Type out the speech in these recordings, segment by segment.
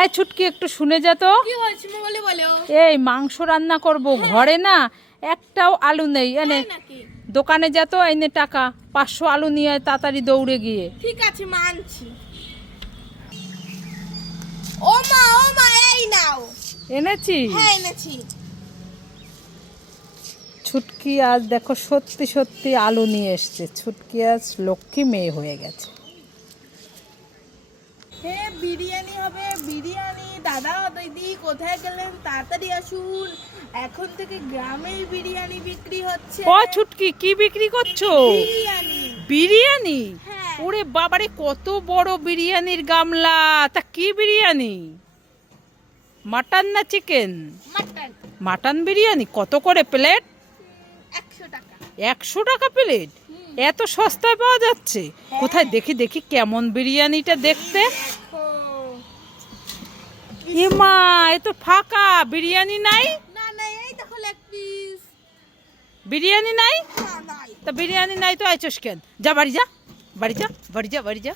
এই ছুটকি একটু শুনে যা তো। কি হয়েছে মা বলে বলো? এই মাংস রান্না করব, ঘরে না একটাও আলু নেই। এনে নাকি? দোকানে যা তো, এনে টাকা 500 আলু নিয়ে আয় তাড়াতাড়ি দৌড়ে গিয়ে। ঠিক আছে মা, আনছি। ও মা এই নাও। এনেছি? হ্যাঁ এনেছি। ছুটকি আজ দেখো সত্যি সত্যি আলু নিয়ে এসছে। ছুটকি আজ লক্ষ্মী মেয়ে হয়ে গেছে। হ্যাঁ বিরিয়ানি হবে, বিরিয়ানি। দাদা দিদি কোথায় গেলেন? তাড়াতাড়ি আসুন, এখন থেকে গ্রামের বিরিয়ানি বিক্রি হচ্ছে। ও ছুটকি, কি বিক্রি করছো? বিরিয়ানি। বিরিয়ানি? হ্যাঁ। ওরে বাবারে, কত বড় বিরিয়ানির গামলা! তা কি বিরিয়ানি? মাটন না চিকেন? মাটন। মাটন বিরিয়ানি কত করে প্লেট? 100 টাকা। 100 টাকা প্লেট? এত সস্তায় পাওয়া যাচ্ছে? কোথায় দেখি দেখি কেমন বিরিয়ানিটা দেখতে। দেখো। ইমা, এ তো ফাঁকা, বিরিয়ানি নাই। না না, এই দেখো লেগ পিস। বিরিয়ানি নাই? না নাই। তা বিরিয়ানি নাই তো আইছস কেন? যা বাড়ি যা, বাড়ি যা, বাড়ি যা, বাড়ি যা।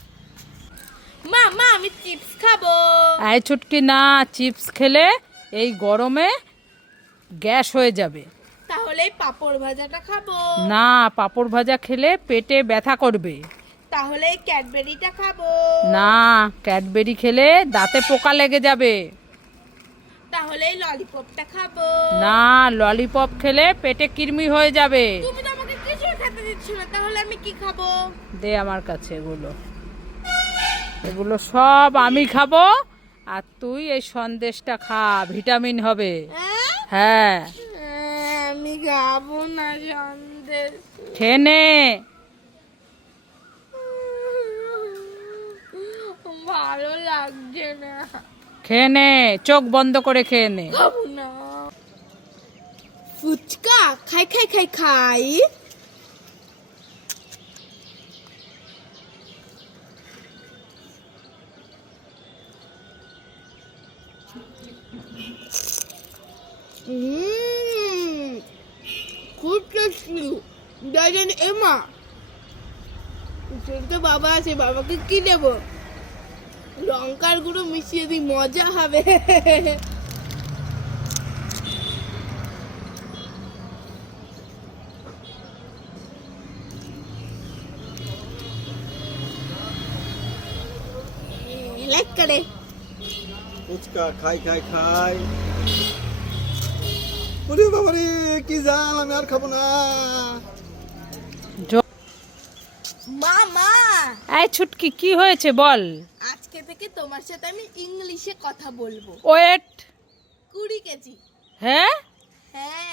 মা আমি চিপস খাবো। আয় ছুটকি, না চিপস খেলে এই গরমে গ্যাস হয়ে যাবে। তাহলে এই পাঁপড় ভাজাটা খাবো। না, পাঁপড় ভাজা খেলে পেটে ব্যথা করবে। তাহলে এই ক্যাডবেরিটা খাবো। না, ক্যাডবেরি খেলে দাঁতে পোকা লেগে যাবে। তাহলে এই ললিপপটা খাবো। না, ললিপপ খেলে পেটে কৃমি হয়ে যাবে। তুমি তো আমাকে কিছু খেতে দিচ্ছ না, তাহলে আমি কি খাবো? দে আমার কাছে এগুলো, এগুলো সব আমি খাবো। আর তুই এই সন্দেশটা খা, ভিটামিন হবে। হ্যাঁ, আমি খাবো না সন্দেশ। খেয়ে নে। ভালো লাগছে না। খেয়ে নে, চোখ বন্ধ করে খেয়ে নে। খাবো না। ফুচকা খাই খাই খাই খাই। খুব টেস্টি। জানেন এমা, তো বাবা আছে, বাবাকে কি দেবো? লঙ্কার গুঁড়ো মিশিয়ে দিই, মজা হবে। লাইক করে। ফুচকা খাই খাই খাই। ওরে বাবারে, কি জাল, আমি আর খাবো না। মা এই ছুটকি, কি হয়েছে বল? আজকে থেকে তোমার সাথে আমি ইংলিশে কথা বলবো। ওয়েট। 20 কেজি। হ্যাঁ, হ্যাঁ